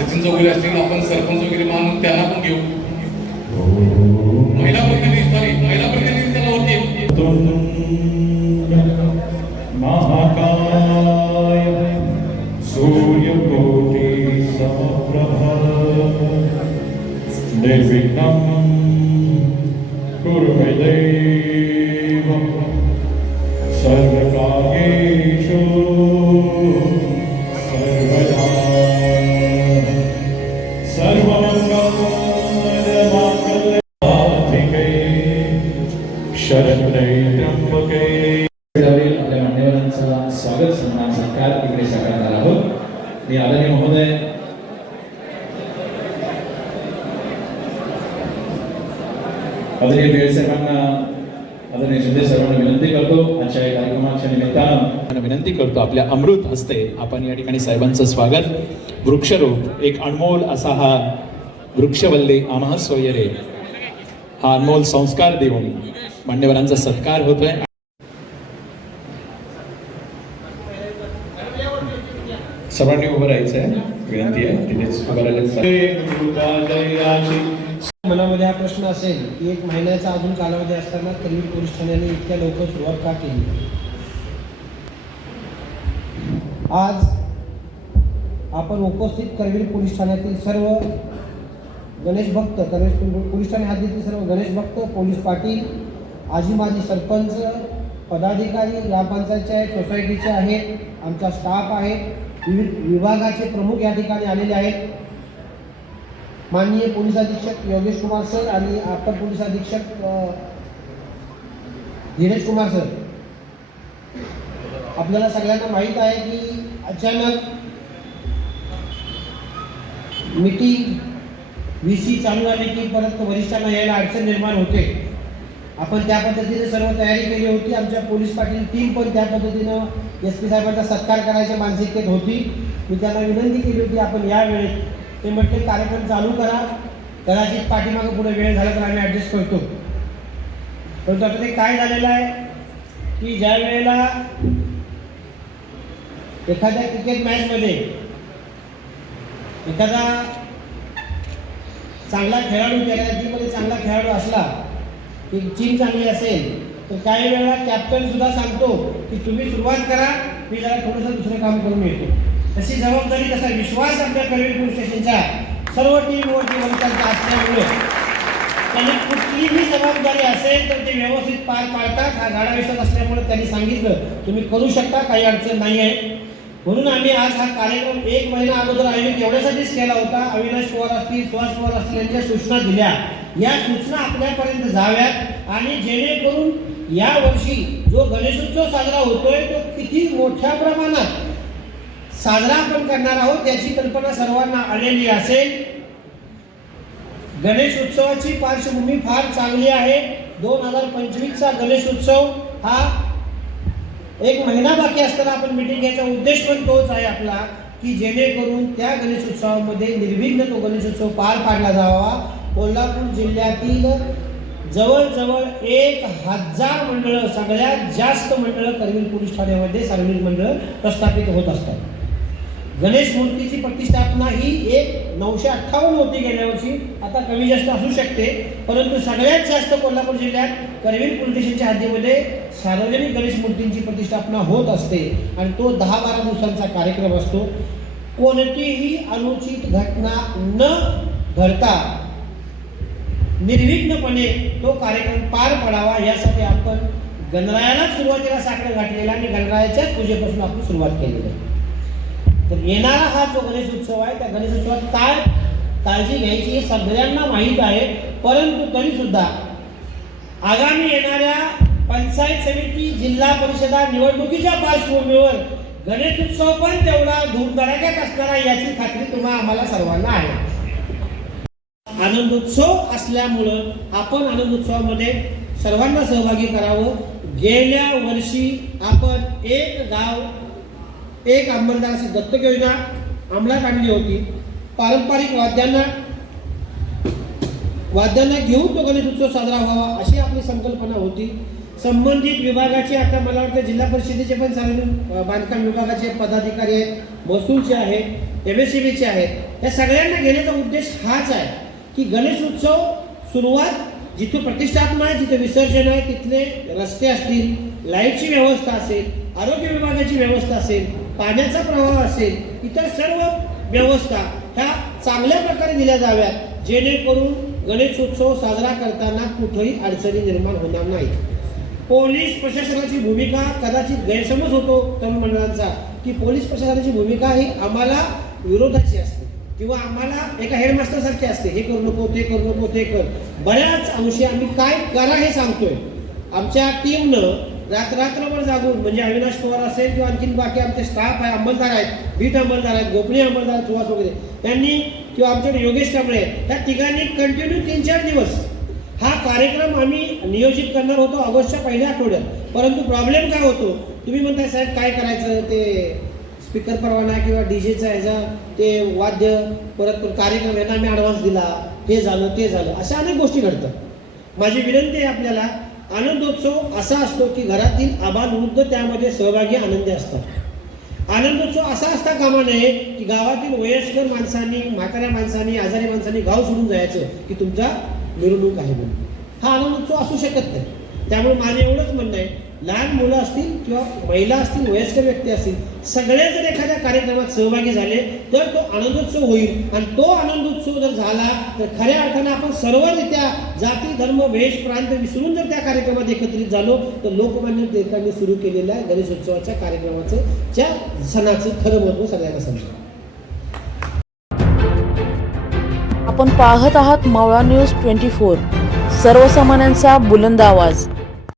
सचिन चौगुले असतील आपण सरपंच वगैरे मानून त्यांना पण घेऊ महिला प्रतिनिधी सॉरी महिला प्रतिनिधी त्याला होते महाकाय सूर्यकोटि समप्रभ निर्विघ्नं कुरु मे आणि आदरणीय महोदय आदरणीय बेळ साहेबांना आदरणीय शिंदे साहेबांना विनंती करतो. आजच्या या कार्यक्रमाच्या निमित्तानं विनंती करतो. आपल्या अमृत हस्ते आपण या ठिकाणी साहेबांचं स्वागत. वृक्षरूप एक अनमोल असा हा वृक्षवल्ली आम्हा सोयरे. हा अनमोल संस्कार देऊन मान्यवरांचा सत्कार होतोय. सर्वांनी उभं राहायचं आहे विनंती आहे. तिथेच उभं राहिलं मनामध्ये हा प्रश्न असेल की एक महिन्याचा अजून कालावधी असताना करवीर पोलीस ठाण्याने इतक्या लवकर सुरुवात का केली? आज आपण उपस्थित करवीर पोलीस ठाण्यातील सर्व गणेश भक्त पोलीस- पोलीस ठाणे हद्दीतील सर्व गणेश भक्त पोलीस पाटील आजी माजी सरपंच पदाधिकारी ग्रामपंचायतचे आहेत सोसायटीचे आहेत आमचा स्टाफ आहे. विविध विभागाचे प्रमुख या ठिकाणी आलेले आहेत. माननीय पोलीस अधीक्षक योगेश कुमार सर आणि अप्पर पोलीस अधीक्षक अ, धीरज कुमार सर. आपल्याला सगळ्यांना माहीत आहे की अचानक मिटिंग व्ही सी चालू झाली की परत वरिष्ठांना यायला अडचण निर्माण होते. आपण त्या पद्धतीने सर्व तयारी केली होती. आमच्या पोलीस पाटील टीम पण त्या पद्धतीनं एस पी साहेबांचा सत्कार करायच्या मानसिकतेत होती. मी त्यांना विनंती केली होती आपण यावेळेस ते म्हटले कार्यक्रम चालू करा. कदाचित पाठीमागं पुढे वेळ झाला तर आम्ही ॲडजस्ट करतो. परंतु आता ते काय झालेलं आहे की ज्या वेळेला एखाद्या क्रिकेट मॅचमध्ये एखादा चांगला खेळाडू त्या टीममध्ये चांगला खेळाडू असला की टीम चांगली असेल तर काही वेळा कॅप्टन सुद्धा सांगतो की तुम्ही सुरुवात करा मी जरा थोडंसं दुसरं काम करून येतो. तशी जबाबदारी तसा विश्वास आमच्या करवीर पोलीस स्टेशनच्या सर्व टीमवरती वंचांचा असल्यामुळे. त्यांनी कुठलीही जबाबदारी असेल तर ते व्यवस्थित पार पाडतात. हा गाडा विश्वास असल्यामुळे त्यांनी सांगितलं तुम्ही करू शकता काही अडचण नाही आहे. म्हणून आम्ही आज हा कार्यक्रम एक महिना अगोदर आयोजित एवढ्यासाठीच केला होता. अविनाश पवार असतील सुहास पवार असतील यांच्या सूचना दिल्या. या सूचना आपल्यापर्यंत जाव्यात आणि जेणेकरून या वर्षी जो गणेशोत्सव साजरा होतोय तो किती मोठ्या प्रमाणात साजरा आपण करणार आहोत याची कल्पना सर्वांना आलेली असेल. गणेश उत्सवाची पार्श्वभूमी फार चांगली आहे. दोन हजार पंचवीसचा गणेश उत्सव हा एक महिना बाकी असताना आपण मिटिंग घ्यायचा उद्देश पण तोच आहे आपला की जेणेकरून त्या गणेश उत्सवामध्ये निर्विघ्न तो गणेश उत्सव पार पाडला जावा. कोल्हापूर जिल्ह्यातील जवळजवळ एक हजार मंडळं सगळ्यात जास्त मंडळं करवीर पोलीस ठाण्यामध्ये सार्वजनिक मंडळं प्रस्थापित होत असतात. गणेश मूर्तीची प्रतिष्ठापना ही एक नऊशे अठ्ठावन्न होती गेल्या वर्षी. आता कमी जास्त असू शकते परंतु सगळ्यात जास्त कोल्हापूर जिल्ह्यात करवीर पोलिटिशनच्या हद्दीमध्ये सार्वजनिक गणेश मूर्तींची प्रतिष्ठापना होत असते आणि तो दहा बारा दिवसांचा कार्यक्रम असतो. कोणतीही अनुचित घटना न घडता निर्विघ्नपणे तो कार्यक्रम पार पडावा यासाठी आपण गणरायालाच सुरुवातीला साखर घातलेला आणि गणरायाच्याच पूजेपासून आपण सुरुवात केलेली आहे. तर येणारा हा जो गणेश उत्सव आहे त्या गणेश उत्सवात काय काळजी घ्यायची हे सगळ्यांना माहीत आहे. परंतु तरी सुद्धा आगामी येणाऱ्या पंचायत समिती जिल्हा परिषदा निवडणुकीच्या पार्श्वभूमीवर गणेश उत्सव पण तेवढा धूमधडाक्यात असणारा याची खात्री तुम्हा आम्हाला सर्वांना आहे. आनंदोत्सव असल्यामुळं आपण आनंदोत्सवामध्ये सर्वांना सहभागी करावं. गेल्या वर्षी आपण एक गाव एक अंमलदार दत्तक योजना अंमलात आणली होती. पारंपरिक वाद्यांना वाद्यांना घेऊन तो गणेश उत्सव साजरा व्हावा अशी आपली संकल्पना होती. संबंधित विभागाचे आता मला वाटतं जिल्हा परिषदेचे पण सार्वजनिक बांधकाम विभागाचे पदाधिकारी आहेत महसूलचे आहेत एम एस सी बीचे आहेत. या सगळ्यांना घेण्याचा उद्देश हाच आहे की गणेश उत्सव सुरुवात जिथे प्रतिष्ठापना आहे जिथे विसर्जन आहे तिथले रस्ते असतील लाईटची व्यवस्था असेल आरोग्य विभागाची व्यवस्था असेल पाण्याचा प्रवाह असेल इतर सर्व व्यवस्था ह्या चांगल्या प्रकारे दिल्या जाव्यात जेणेकरून गणेश उत्सव साजरा करताना कुठेही अडचणी निर्माण होणार नाहीत. पोलीस प्रशासनाची भूमिका कदाचित गैरसमज होतो तरुण मंडळांचा की पोलीस प्रशासनाची भूमिका ही आम्हाला विरोधाची असते किंवा आम्हाला एका हेडमास्टरसारखी असते हे करू नको ते करू नको ते कर. बऱ्याच अंशी आम्ही काय करा हे सांगतोय. आमच्या टीमनं रात रात्रभर जागून म्हणजे अविनाश पवार असेल किंवा आणखीन बाकी आमचे स्टाफ आहे अंमलदार आहेत बीट अंमलदार आहेत गोपनीय अंमलदार आहेत, सुहास वगैरे त्यांनी किंवा आमच्याकडे योगेश कांबळे त्या तिघांनी कंटिन्यू तीन चार दिवस. हा कार्यक्रम आम्ही नियोजित करणार होतो ऑगस्टच्या पहिल्या आठवड्यात. परंतु प्रॉब्लेम काय होतो? तुम्ही म्हणताय साहेब काय करायचं? ते स्पीकर परवाना किंवा डी जेचा ह्याचा ते वाद्य परत कार्यक्रम यांना आम्ही ॲडव्हान्स दिला. हे झालं ते झालं. अशा अनेक गोष्टी घडतात. माझी विनंती आहे आपल्याला आनंदोत्सव असा असतो की घरातील आबालवृद्ध त्यामध्ये सहभागी आनंदी असतात. आनंदोत्सव असा असता कामा नये की गावातील वयस्कर माणसांनी म्हाताऱ्या माणसांनी आजारी माणसांनी गाव सोडून जायचं की तुमचा मिरवणूक आहे म्हणून. हा आनंदोत्सव असू शकत नाही. त्यामुळे माझं एवढंच म्हणणं आहे लहान मुलं असतील किंवा महिला असतील वयस्कर व्यक्ती असतील सगळे जर एखाद्या कार्यक्रमात सहभागी झाले तर तो आनंदोत्सव होईल. आणि तो आनंदोत्सव जर झाला तर खऱ्या अर्थानं आपण सर्वरित्या जाती धर्म वेश प्रांत विसरून जर त्या कार्यक्रमात एकत्रित झालो तर लोकमान्य टिळकांनी सुरू केलेल्या गणेशोत्सवाच्या कार्यक्रमाचं त्या सणाचं खरं महत्त्व सगळ्यांना समजतं आपण पाहत आहात मावळा न्यूज ट्वेंटी फोर. सर्वसामान्यांचा बुलंद आवाज.